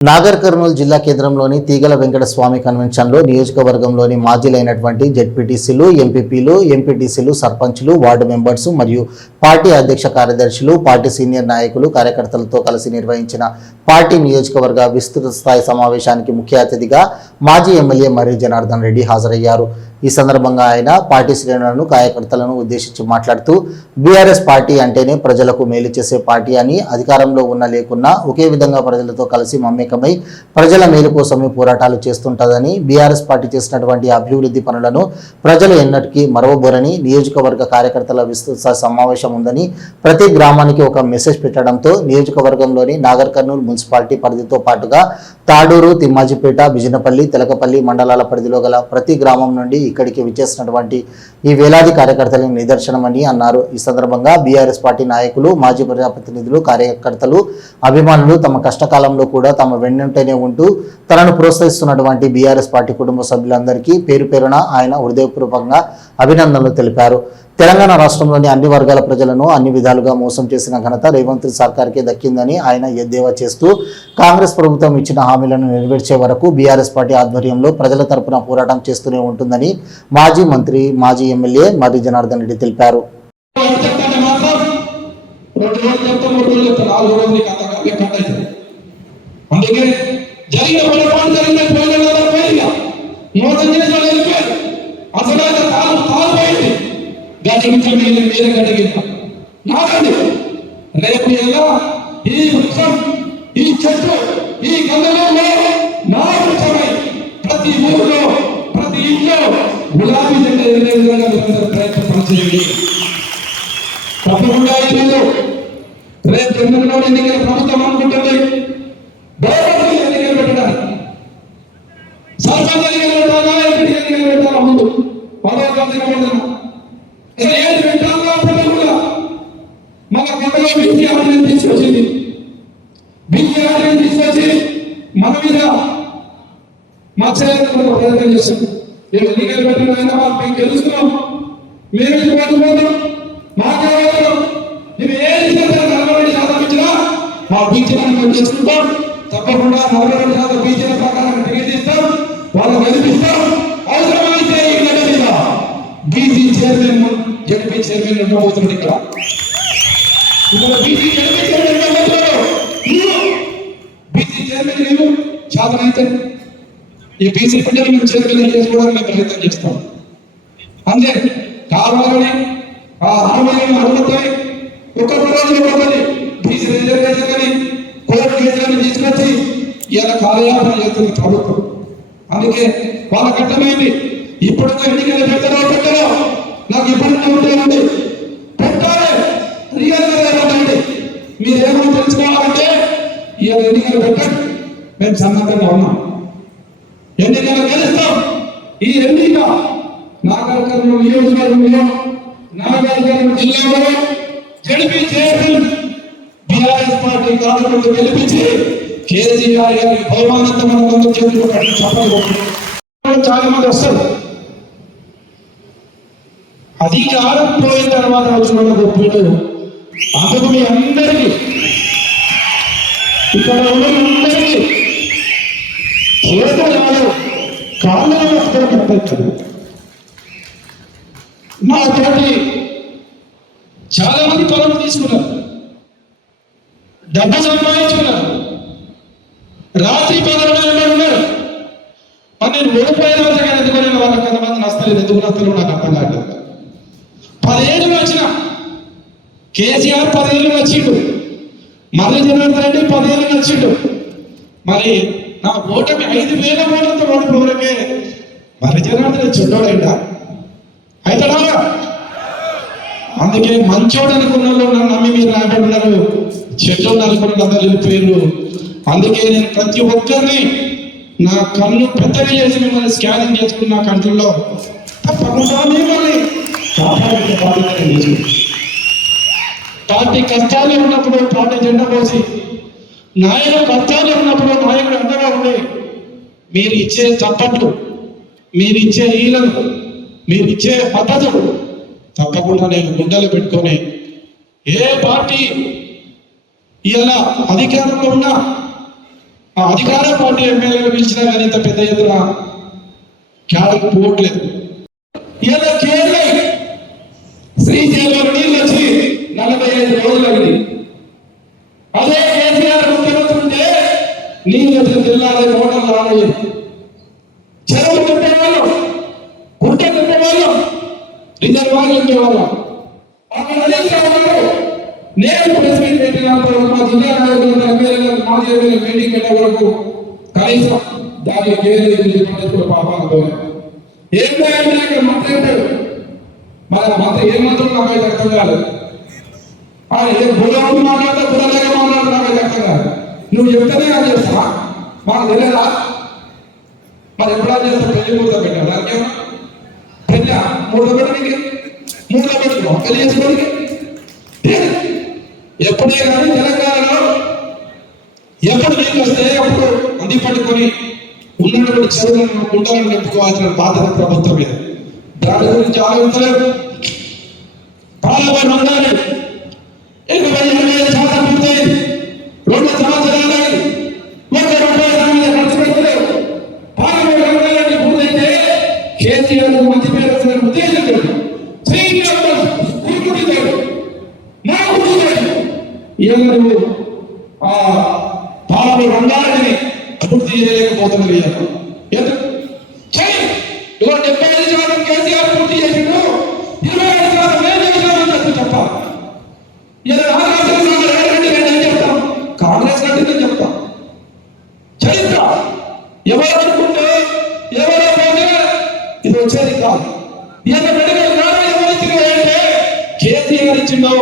నాగర్ కర్నూలు జిల్లా కేంద్రంలోని తీగల వెంకట స్వామి కన్వెన్షన్లో నియోజకవర్గంలోని మాజీలైనటువంటి జెడ్పీటీసీలు ఎంపీపీలు ఎంపీటీసీలు సర్పంచ్లు వార్డు మెంబర్స్ మరియు పార్టీ అధ్యక్ష కార్యదర్శులు పార్టీ సీనియర్ నాయకులు కార్యకర్తలతో కలిసి నిర్వహించిన పార్టీ నియోజకవర్గ విస్తృత స్థాయి సమావేశానికి ముఖ్య అతిథిగా మాజీ ఎమ్మెల్యే మర్రి జనార్దన్ రెడ్డి హాజరయ్యారు. ఈ సందర్భంగా ఆయన పార్టీ శ్రేణులను కార్యకర్తలను ఉద్దేశించి మాట్లాడుతూ బీఆర్ఎస్ పార్టీ అంటేనే ప్రజలకు మేలు చేసే పార్టీ అని అధికారంలో ఉన్న లేకున్నా ఒకే విధంగా ప్రజలతో కలిసి మమేకమై ప్రజల మేలు కోసమే పోరాటాలు చేస్తుంటదని బీఆర్ఎస్ పార్టీ చేసినటువంటి అభివృద్ధి పనులను ప్రజలు ఎన్నటికీ మరవబోరని నియోజకవర్గ కార్యకర్తల విస్తృత సమావేశం ఉందని ప్రతి గ్రామానికి ఒక మెసేజ్ పెట్టడంతో నియోజకవర్గంలోని నాగర్ కర్నూలు మున్సిపాలిటీ పరిధితో పాటుగా తాడూరు తిమ్మాజిపేట బిజినపల్లి తెలకపల్లి మండలాల పరిధిలో గల ప్రతి గ్రామం నుండి ఇక్కడికి విచ్చేసినటువంటి ఈ వేలాది కార్యకర్తలకు నిదర్శనమని అన్నారు. ఈ సందర్భంగా బీఆర్ఎస్ పార్టీ నాయకులు మాజీ ప్రజాప్రతినిధులు కార్యకర్తలు అభిమానులు తమ కష్టకాలంలో కూడా తమ వెన్నుంటేనే ఉంటూ తనను ప్రోత్సహిస్తున్నటువంటి బీఆర్ఎస్ పార్టీ కుటుంబ సభ్యులందరికీ పేరు పేరున ఆయన హృదయపూర్వకంగా అభినందనలు తెలిపారు. తెలంగాణ రాష్ట్రంలోని అన్ని వర్గాల ప్రజలను అన్ని విధాలుగా మోసం చేసిన ఘనత రేవంత్ సర్కార్కే దక్కిందని ఆయన ఎద్దేవా చేస్తూ కాంగ్రెస్ ప్రభుత్వం ఇచ్చిన హామీలను నెరవేర్చే వరకు బీఆర్ఎస్ పార్టీ ఆధ్వర్యంలో ప్రజల తరపున పోరాటం చేస్తూనే ఉంటుందని మాజీ మంత్రి మాజీ ఎమ్మెల్యే మర్రి జనార్దన్ రెడ్డి తెలిపారు. చెప్తానే మాత్రం గడి నుంచి మీరు మీరే గడిగిన నాకండి. రేపు ఎలా ఈ వృక్షం ఈ చెట్టు ఈ గంగలో నా వృక్షమై. ప్రతి ఊరిలో ప్రతి ఇంట్లో గులాబీ జెండా ఎదిగే విధంగా మీరందరూ ప్రయత్నం చేయండి. తప్పకుండా ఈరోజు రేపు తెలంగాణ ఎన్నికల ప్రభుత్వం అనుకుంటుంది. బహుమతి ఎన్నికలు పెట్టడానికి. సర్పంచ్ ఎన్నికలు పెట్టాలా ఎంపీ ఎన్నికలు పెట్టాలా ముందు? పదవ తరగతి ఇది ఏది పెట్టాలా కూడా మన కొత్తగా బీసీ తీసుకొచ్చింది. బీసీ తీసుకొచ్చి మన మీద మా చేయాలని ప్రయత్నం నేను ఎన్నికలు పెట్టిన అయినా వాళ్ళు మీకు తెలుస్తున్నాం మీరు పోతున్నాం ఏది నలభై మా చేసుకుంటాం. తప్పకుండా నలభై శాతం బీచీల ప్రకారం టికెట్ ఇస్తాం. వాళ్ళు గెలిపిస్తాం అవసరమైతే ఈ గడ్డ మీద B C chairman Z P chairman ఉండబోతున్నాడు ఇక్కడ. ఇక్కడ బీసీ చైర్మన్ ఉండబోతున్నాడు బీసీ చైర్మన్ నేను అయితే ఈ బీసీ బిడ్డలు మేము చైర్మన్ చేసుకోవడానికి మేము ప్రయత్నం చేస్తాం. అంతే. కావాలని ఆ హామీలను అమలుతాయి ఒక్కొక్క రోజులు బీసీ రిజర్వేషన్ అని కోర్టు కేసులను తీసుకొచ్చి ఇలా కాలయాపన చేస్తుంది ప్రభుత్వం. అందుకే వాళ్ళ కట్టమైంది ఇప్పుడు ఎన్నికలు పెట్టడో పెట్టడో నాకు ఇబ్బంది ఉంటాయండి పెట్టాలి రియల్ మీరు మీరేమో తెలుసుకోవాలంటే ఇవాళ ఎన్నికలు పెట్టండి. మేము సన్నద్ధంగా ఉన్నాం. ఎన్నికలు గెలుస్తాం. ఈ ఎన్నిక నాగర్ నియోజకవర్గంలో నాగర్ జిల్లాలో గెలిపి చైర్మన్ బీఆర్ఎస్ పార్టీ కార్యకర్తలు గెలిపించి కేసీఆర్ గారి బహుమానంతో మన చేతులు చాలా మంది వస్తారు. అధికారం పోయిన తర్వాత వచ్చిన గొప్పలు అందుకు మీ అందరికీ ఇక్కడ ఉన్న అందరికీ చేతులు కాదు కాళ్ళు వస్తారు కనిపించదు మా తోటి చాలా మంది పొలం తీసుకున్నారు. డబ్బు సంపాదించుకున్నారు. రాత్రి పదకొండు ఉన్నారు. మరి నేను ఓడిపోయిన వాళ్ళు ఎందుకు నేను వాళ్ళకి కొంతమంది నష్టలేదు ఎందుకు నష్టలేదు నాకు అర్థం కాదు పదేళ్ళు వచ్చిన కేసీఆర్ పదేళ్ళు నచ్చిండు. మర్రి జనార్దన్ రెడ్డి పదేళ్ళు వచ్చిండు మరి నా ఓటమి ఐదు వేల ఓట్లతో ఓడిపోవడమే. మర్రి జనార్దన్ రెడ్డి చెడ్డోడైందా అవుతాడా అందుకే మంచోడు అనుకున్న వాళ్ళు నన్ను నమ్మి మీరు రాబడినారు చెడ్డోడు అనుకున్న అందరు వెళ్ళిపోయారు అందుకే నేను ప్రతి ఒక్కరిని నా కన్ను పెద్దగా చేసి మిమ్మల్ని స్కానింగ్ చేసుకున్న కంట్రోల్లో తప్పకుండా మిమ్మల్ని కాపాడే బాధ్యత పార్టీ కష్టాలు ఉన్నప్పుడు పార్టీ జెండా పోసి నాయకుడు కష్టాలు ఉన్నప్పుడు నాయకుడు అండగా ఉండి మీరు ఇచ్చే చప్పట్లు మీరు ఇచ్చే ఈలను మీరు ఇచ్చే మద్దతు తప్పకుండా నేను గుండెలు పెట్టుకొని ఏ పార్టీ ఇలా అధికారంలో ఉన్నా ఆ అధికార పార్టీ ఎమ్మెల్యేలు పిలిచినా కానీ ఇంత పెద్ద ఎత్తున క్యాడకు పోవట్లేదు. ఇలా కేరళ శ్రీశైలం నలభై అదే కేసీఆర్ ముఖ్యమంత్రి ఉంటే నీళ్ళు వచ్చి జిల్లాలో ఓటర్లు రాలేదు. చెరువు నింపేవాళ్ళం గుంట నింపేవాళ్ళం రిజర్వాయర్లు నింపేవాళ్ళం అక్కడ హరీష్ నేను ప్రెస్ మీట్ పెట్టినప్పుడు మా జిల్లా నాయకులు ఎమ్మెల్యేలు మాజీ ఎమ్మెల్యే మీటింగ్ పెట్టే వరకు కనీసం దానికి కేరళ పట్టించుకునే పాపాలు పోయాయి ఏం పోయాయి మంత్రి అంటాడు మన మంత్రి ఏ మంత్రులు? నాకు అయితే అర్థం కాలేదు. ఆ ఏ గుణం మాట్లాడితే గుణలేక మాట్లాడితే నాకు అయితే అర్థం కాదు నువ్వు చెప్తేనే అది చేస్తా మాకు తెలియదా మరి ఎప్పుడా చేస్తా పెళ్ళి మూడో పెట్టాడు దానికేమో పెళ్ళ మూడో పెట్టడానికి మూడో పెట్టుకో పెళ్ళి చేసుకోవడానికి లేదు. ఎప్పుడే కానీ తెలంగాణలో ఎప్పుడు నీళ్ళు వస్తే అప్పుడు అంది పట్టుకొని ఉన్నటువంటి చెరువులను గుంటలను నింపుకోవాల్సిన బాధ్యత ప్రభుత్వం మీద దాని గురించి ఆలోచించలేదు పాలన ఎవరు ఆ పాలన రంగాన్ని అభివృద్ధి చేయలేకపోతున్నారు ఇవాళ. డెబ్బై ఐదు శాతం కేసీఆర్ పూర్తి చేసిండు ఇరవై ఐదు శాతం నేను చేసినామని చెప్పి చెప్పాలి చెప్తాం. కాంగ్రెస్ అంటే నేను చరిత్ర. ఎవరు అనుకుంటే ఎవరు పోతే ఇది వచ్చేది కాదు. ఈయన మెడికల్ ఎవరు కేసీఆర్ ఇచ్చిందో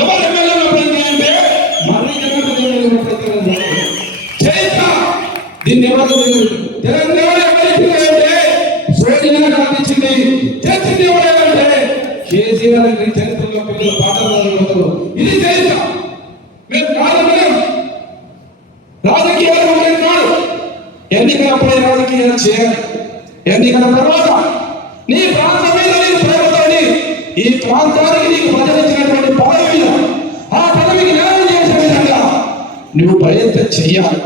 ఎవరు ఎమ్మెల్యేలో ప్రయత్నం అంటే మళ్ళీ జగన్ ఎమ్మెల్యేలో ప్రయత్నం చేయాలి. చరిత్ర దీన్ని ఎవరు తెలియదు. తెలంగాణ ఎవరు ఇచ్చింది అంటే సోనియా గాంధీ ఇచ్చింది తెచ్చింది ఎవరంటే కేసీఆర్ అని చరిత్రలో పిల్లలు పాఠాలు ఇది చరిత్ర. మేము కాదన్నాం రాజకీయాలు మేము కాదు. ఎన్నికలప్పుడే రాజకీయాలు చేయాలి. ఎన్నికల తర్వాత నీ ప్రాంతం మీద నీకు ప్రేమతోని ఈ ప్రాంతానికి నీకు ప్రజలు పదవి ఆ పదవికి న్యాయం చేసే విధంగా నువ్వు ప్రయత్నం చెయ్యాలి.